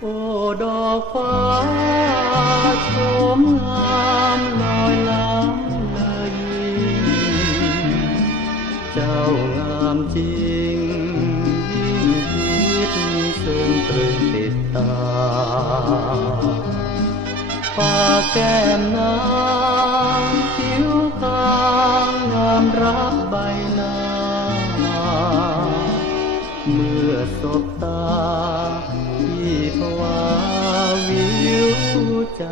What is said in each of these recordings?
โอ้ดอกฟ้าชมงามลอยล้ำเลยยิ่งเจ้างามจริงยิ่งคิดซึ้งตรึงติดตาปากแก้มนางผิวขางงามรับใบหน้า เมื่อสบตา ภาวาวิวใจ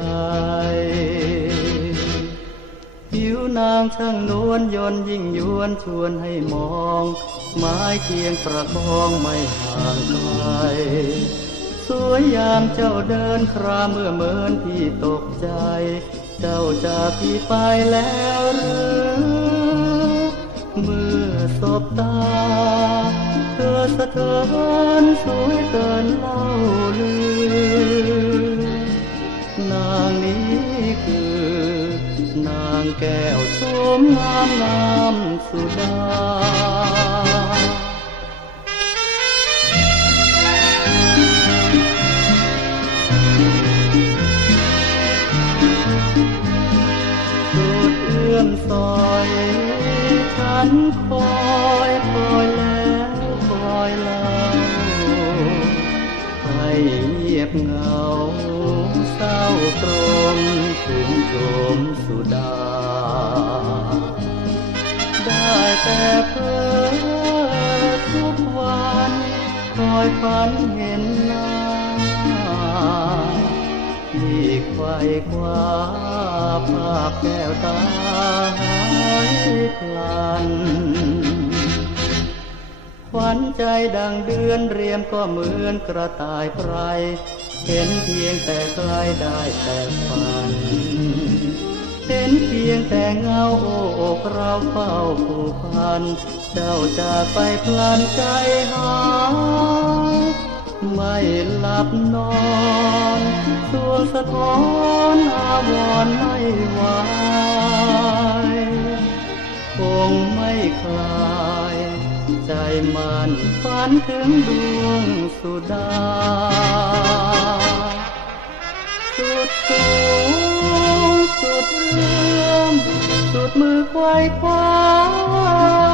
ผิวนางช่างนวลยนยิ่งยวนชวนให้มอง ไม้เคียงประคองไม่ห่างไกลสวยยามเจ้าเดินคราเมื่อเมินพี่ตกใจ เจ้าจากพี่ไปแล้วหรือเมื่อสบตา สะเทือนสวยเกินเล่าลือนางนี้คือ นางแก้วชมงามงามสุดาดูเอื้อมซอยฉันคอยคอยแล้ว อยเล่าให้เงียบเหงาเศร้าตรมถึงโจมสุดา ได้แต่เพ้อทุกวัน คอยฝันเห็นหน้าที่ไขว่คว้าภาพแก้วตา ดังเดือนเรียมก็เหมือนกระต่ายไพรเห็นเพียงแต่ใกล้ได้แต่ฝัน เห็นเพียงแต่เงาโอ้กเราเฝ้าผูกพัน เจ้าจากไปพลันใจหายไม่หลับนอนสวงสะท้อนอาวรไม่ไหวคงไม่คลาย ใจมันฝันถึงดวงสุดา สุดสูงสุดเรื่อมสุดมือควายคว้า